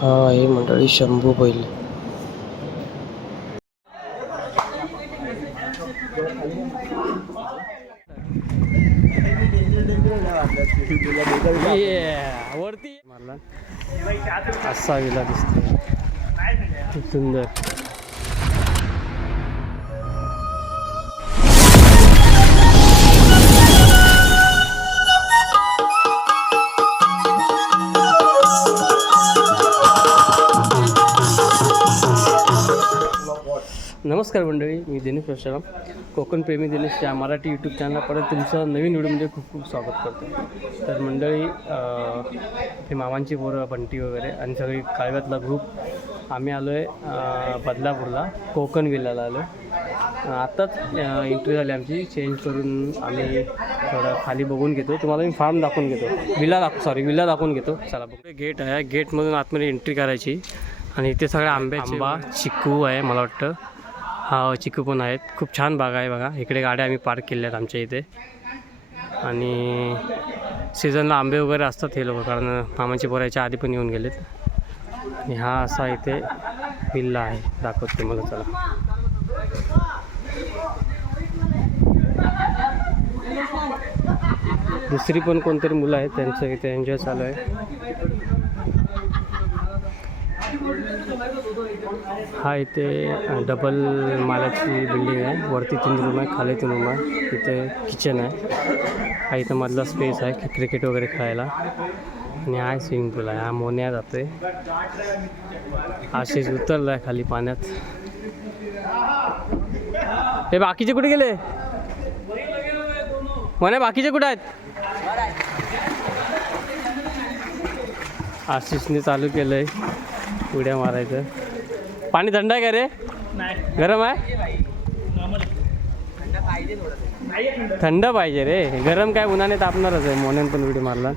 हा हे मंडळी शंभू बैल. वरती मला असा विला दिसतो सुंदर. नमस्कार मंडळी, मी दिनेश परशुराम, कोकण प्रेमी दिनेश या मराठी यूट्यूब चॅनलला परत तुमचं नवीन व्हिडिओमध्ये खूप खूप स्वागत करतो. तर मंडळी हे मामांची पोरं बंटी वगैरे आणि सगळी काळव्यातला ग्रुप आम्ही आलो आहे बदलापूरला, कोकण विल्लाला आलो. आत्ताच एंट्री झाली आमची, चेंज करून आम्ही थोडं खाली बघून घेतो. तुम्हाला मी फार्म दाखवून घेतो, विल्ला दाखवून घेतो. चला बघू. गेट आहे, गेटमधून आतमध्ये एंट्री करायची आणि इथे सगळे आंबा चिक्कू आहे मला वाटतं. हा चिकू पण आहेत. खूप छान बाग आहे बघा. इकडे गाड्या आम्ही पार्क केल्या आहेत आमच्या इथे. आणि सीझनला आंबे वगैरे असतात हे लोक, कारण मामाची पोराच्या आधी पण येऊन गेलेत. आणि हा असा इथे विल्ला आहे, दाखवते मला. चला दुसरी पण कोणतरी मुलं आहेत, त्यांचं इथे एन्जॉय चालू आहे. हा इथे डबल मालाची बिल्डिंग आहे. वरती 3 रूम आहे, खाली 3 रूम आहे. इथे किचन आहे. हा इथं मधला स्पेस आहे क्रिकेट वगैरे खेळायला. आणि हा स्विमिंग पूल आहे. हा मोन्या जातोय, आशिष उतरला आहे खाली पाण्यात. हे बाकीचे कुठे गेले? मोन्या बाकीचे कुठे आहेत? आशिषने चालू केलं आहे उड्या मारायचं. पाणी थंड आहे का रे? गरम आहे? थंड पाहिजे रे, गरम काय उन्हाने तापणारच आहे. मोन्यान पण उडी मारला.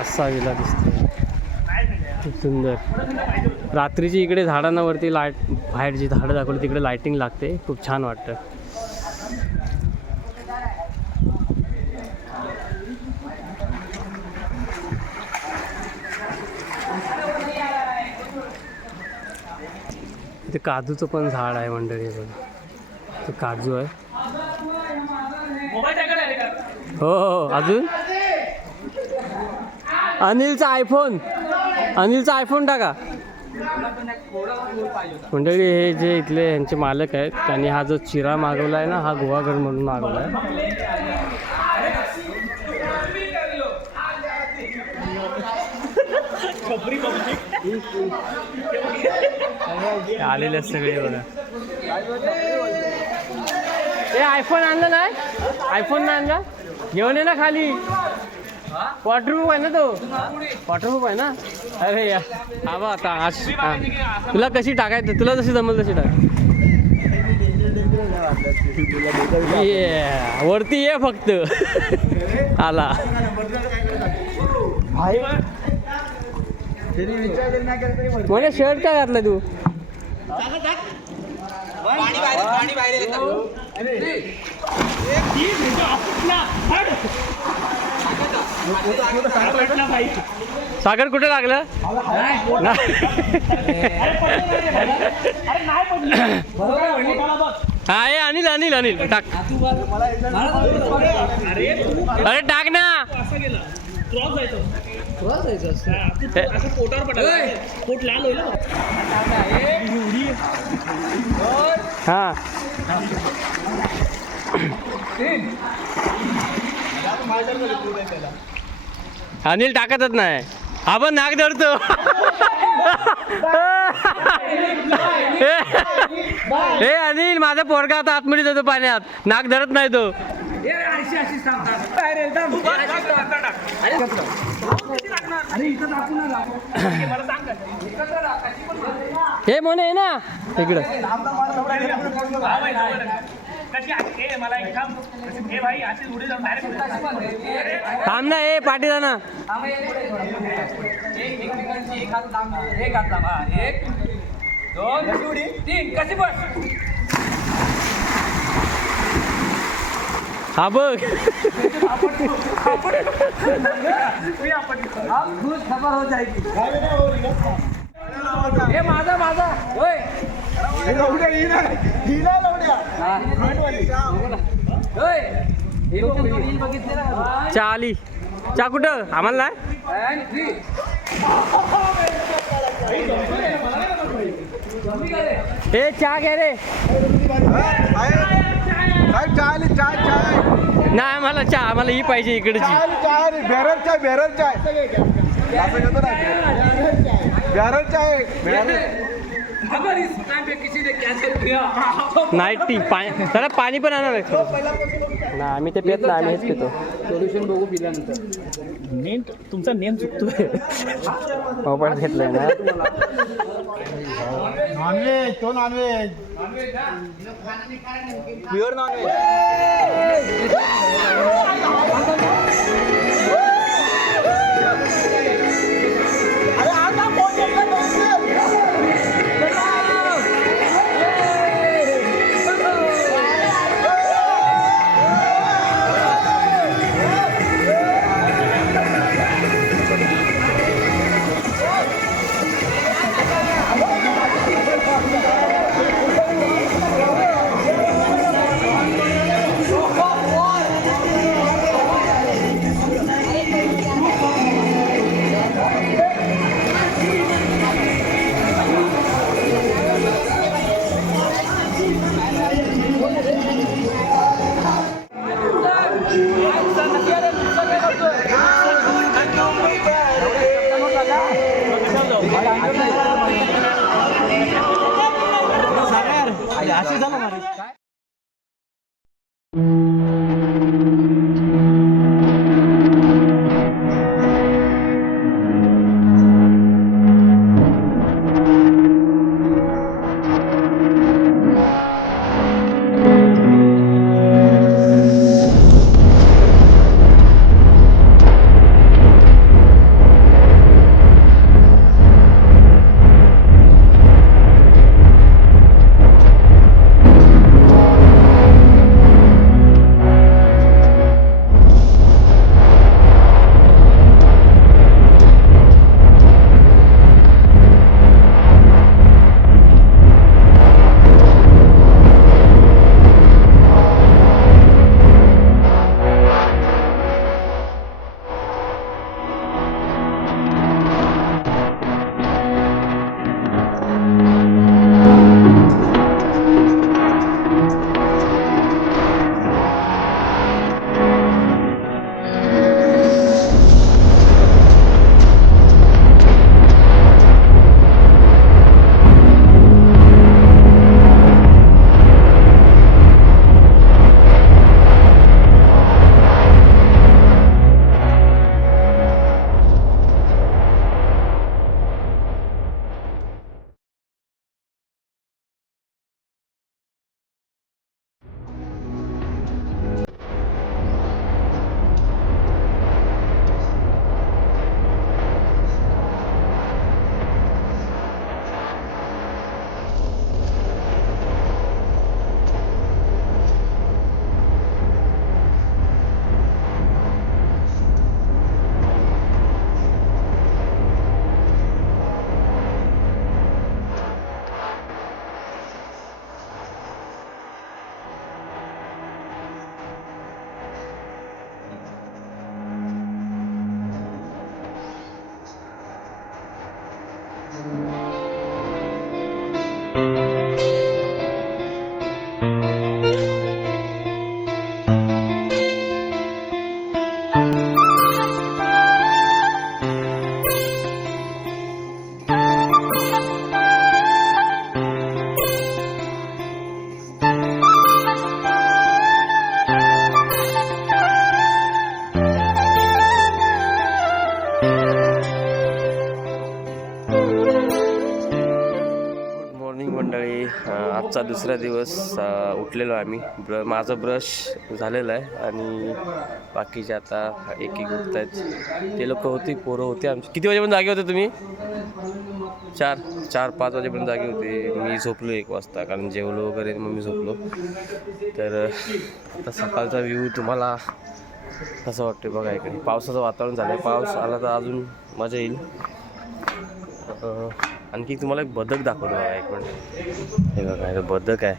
असा विला दिसतो सुंदर. रात्रीची इकडे झाडांवरती लाईट, बाहेर जी झाडं दाखवली तिकडे लाईटिंग लागते, खूप छान वाटतं. ते काजूचं पण झाड आहे मंडळी बघा. ते काजू आहे. हो हो. अजून अनिलचा आयफोन टाका मंडळी. हे जे इथले यांचे मालक आहेत, त्यांनी हा जो चिरा मागवला आहे ना, हा गोवागड म्हणून मागवला आहे. आलेले सगळे बघा. हे आयफोन आणलं नाही? आयफोन नाही आणला? घेऊन ये ना खाली. वॉटरप्रूफ आहे ना तो? वॉटरप्रूफ आहे ना? अरे या हा बा आता तुला कशी टाकायचं, तुला जशी जमल तशी टाक. वरती ये फक्त. आला मला शर्ट काय घातलं तू? सागर कुठे लागलं? हा ये अनिल टाक. अरे टाक ना. हा अनिल टाकतच नाही. आपण नाक धरतो. हे अनिल, माझा पोरगा आता आतमध्ये जातो पाण्यात, नाक धरत नाही तो. हे मोने आहे ना इकडं. थांब ना, हे पाठी जा ना. हा बघ खबर हो जाएगी हे माझा होय होय बघितले ना चहा आली चहा कुठं आम्हाला नाही हे चहा घ्या रे नाही आम्हाला चहा आम्हाला ही पाहिजे इकडची अगर इस टाइम पे किसी ने कैंसिल किया नाही टी पाणी त्याला पाणी पण आणणार आहे ना आम्ही ते पित नाही आम्ही हेच पितो सोल्युशन बघू पिल्यानंतर नेम तुमचा नेम चुकतोय मोबाईल घेतलाय ना नॉनव्हेज तो नॉनव्हेज प्युअर नॉनव्हेज असं झालं मला आजचा दुसरा दिवस उठलेलो आम्ही. माझं ब्रश झालेलं आहे आणि बाकीचे आता एक एक उठत आहेत. ते लोक होती, पोरं होते आमची. किती वाजेपर्यंत जागे होते तुम्ही? 4-5 वाजेपर्यंत जागे होते. मी झोपलो 1 वाजता, कारण जेवलो वगैरे मग मी झोपलो. तर आता सकाळचा व्ह्यू तुम्हाला कसं वाटते बघा. इकडे पावसाचं वातावरण झालं आहे. पाऊस आला तर अजून मजा येईल. आणखी तुम्हाला एक बदक दाखवतो बघा. एक मिनिट. हे बघा, हे बदक आहे.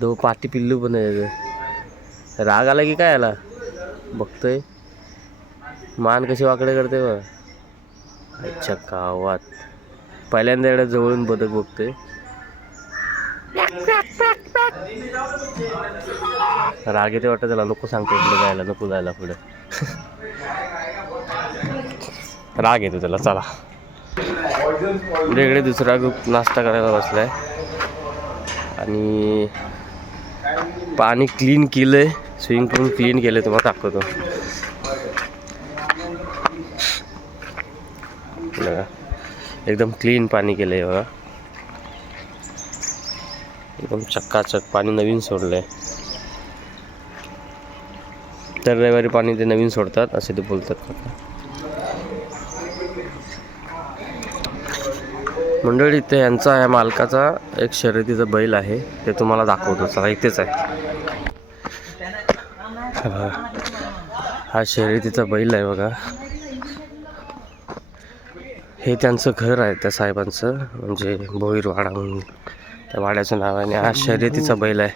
2 पाटी पिल्लू पण आहे. राग आला की काय आला बघतोय. मान कशी वाकडे करते बघ. अच्छा, गावात पहिल्यांदा एवढ्या जवळून बदक बघतोय. राग येते वाटतं त्याला. नको सांगतो पुढे जायला, नको जायला पुढे. राग येतो त्याला. चला, इकडे दुसरा ग्रुप नाश्ता करायला बसलाय आणि पाणी क्लीन केलंय. स्विमिंग पूल क्लीन केलंय, तुम्हाला दाखवतो. एकदम क्लीन पाणी केलंय बघा. एकदम चक्काचक पाणी नवीन सोडलंय. तर रविवारी पाणी ते नवीन सोडतात असे ते बोलतात. मंडळी, इथे यांचा या मालकाचा एक शर्यतीचा बैल आहे, ते तुम्हाला दाखवतो. चला, इथेच आहे. हा शर्यतीचा बैल आहे बघा. हे त्यांचं घर आहे त्या साहेबांचं, म्हणजे भोईरवाडा म्हणून त्या वाड्याचं नाव आहे. आणि हा शर्यतीचा बैल आहे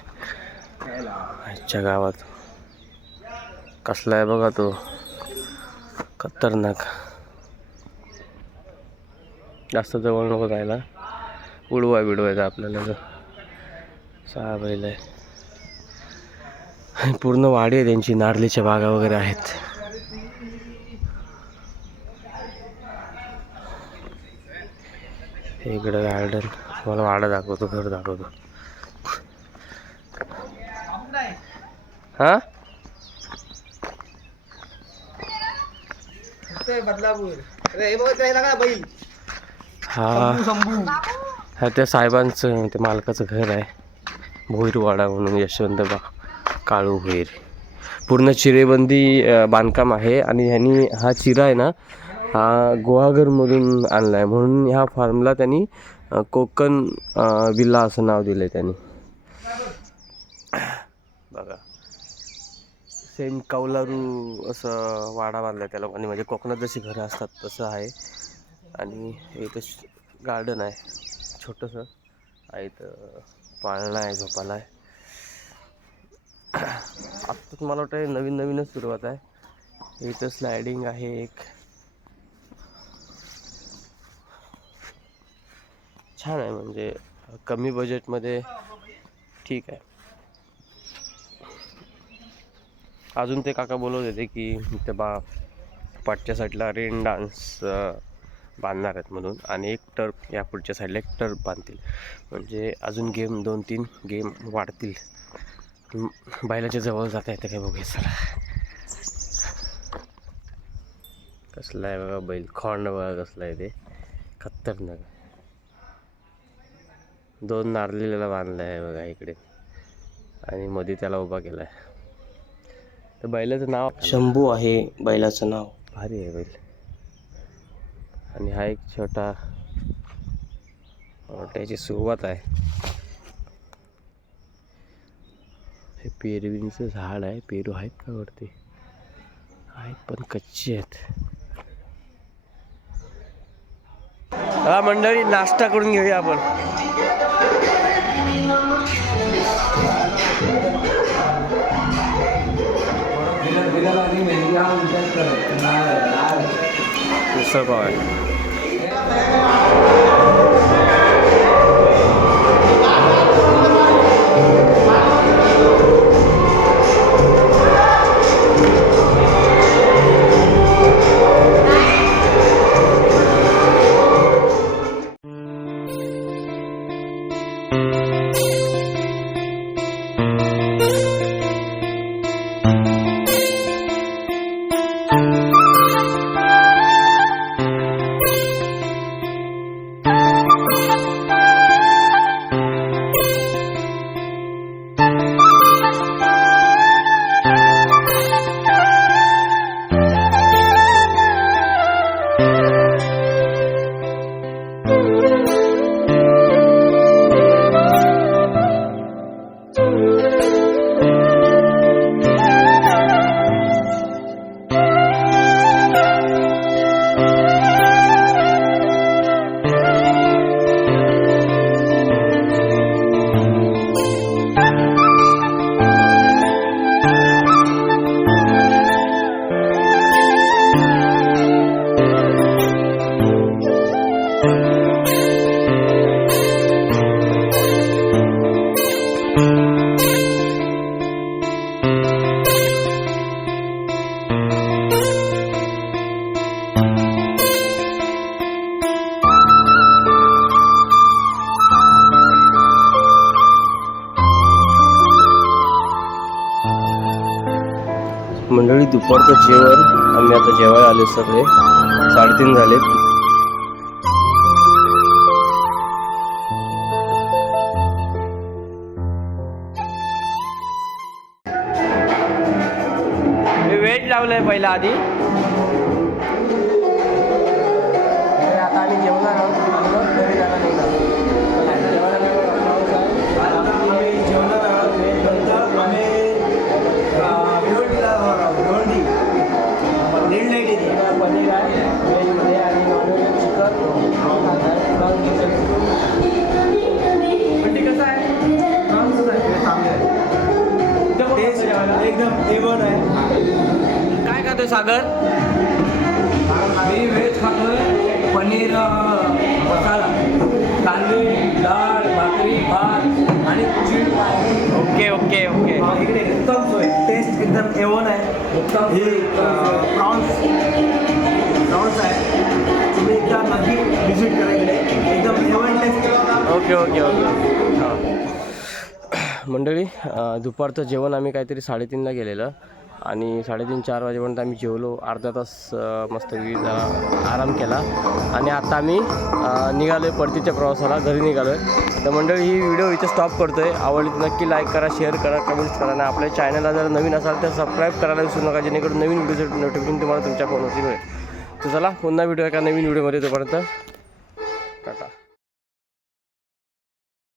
आजच्या गावात. कसला आहे बघा तो, खतरनाक. जास्त जवळ नको जायला, बिडवायचा आपल्याला. 6 बैल आहे. पूर्ण वाडी आहे त्यांची, नारळीच्या बागा वगैरे आहेत. इकडं गार्डन. मला वाडा दाखवतो, घर दाखवतो. हा, हा त्या साहेबांचं, त्या मालकाचं घर आहे. भोईरवाडा म्हणून, यशवंत काळू भोईर. पूर्ण चिरेबंदी बांधकाम आहे. आणि ह्यांनी हा चिरा आहे ना, हा गुहागरमधून आणला आहे. म्हणून ह्या फार्मला त्यांनी कोकण विल्ला असं नाव दिलं आहे त्यांनी. बघा, सेम कौलारू असं वाडा बांधला आहे त्या लोकांनी. म्हणजे कोकणात जशी घरं असतात तसं आहे. आणि इथं गार्डन आहे छोटंसं. इथं पाळणा आहे, झोपाला आहे. आत्ताच मला वाटतं नवीनच सुरुवात आहे. इथं स्लायडिंग आहे एक. छान आहे, म्हणजे कमी बजेटमध्ये ठीक आहे. अजून ते काका बोलत होते की ते पाठच्या साईडला रेन डान्स बांधणार आहेत म्हणून. आणि एक टर्फ या पुढच्या साईडला एक टर्फ बांधतील. म्हणजे अजून गेम 2-3 गेम वाढतील. बैलाच्या जवळ जाता येतं काय बघूया. चला, कसला आहे बघा बैल. खोंड बघा कसला आहे ते, खतरनाक. 2 नारळीला बांधला आहे बघा इकडे. आणि मध्ये त्याला उभा केला आहे. तर बैलाचं नाव शंभू आहे. बैलाचं नाव भारी आहे बैल. आणि हा एक छोटा त्याची सुरुवात आहे. हे पेरवींचं झाड आहे. पेरू आहेत का वरती? आहेत, पण कच्ची आहेत. हा मंडळी, नाश्ता करून घेऊया आपण. उसळ पाव आहे. दुपारचं जेवण आम्ही आता जेवायला आले सगळे 3:30 झालेत. मी वेट लावलंय पहिला आधी. आता आम्ही जेवणार आहोत. घरी जाणार नाही. पनीर आहे व्हेजमध्ये आणि नॉनव्हेज चिकन कसं आहे एकदम A1 आहे. काय खातोय सागर? मी व्हेज खातोय पनीर मसाला कांदे डाळ भाकरी भात आणि चीज ओके ओके ओके. इकडे उत्तम सोय. टेस्ट एकदम A1 आहे. उत्तम हे प्रॉन्स आहे. तुम्ही एकदा नक्की विजिट करा इकडे. एकदम A1 taste. Okay okay okay. हां मंडळी, दुपारचं जेवण आम्ही काहीतरी 3:30ला गेलेलं आणि 3:30-4 वाजेपर्यंत आम्ही जेवलो. अर्धा तास मस्त आराम केला आणि आता आम्ही निघालो आहे परतीच्या प्रवासाला, घरी निघालो आहे. तर मंडळी, ही व्हिडिओ इथे स्टॉप करतो आहे. आवडली तर नक्की लाईक करा, शेअर करा, कमेंट्स करा आणि आपल्या चॅनलला जर नवीन असाल तर सबस्क्राईब करायला विसरू नका, जेणेकरून नवीन व्हिडिओचं नोटिफिकेशन तुम्हाला तुमच्या फोनवरती मिळेल. तर चला पुन्हा व्हिडिओ एका नवीन व्हिडिओमध्ये. तोपर्यंत टाटा.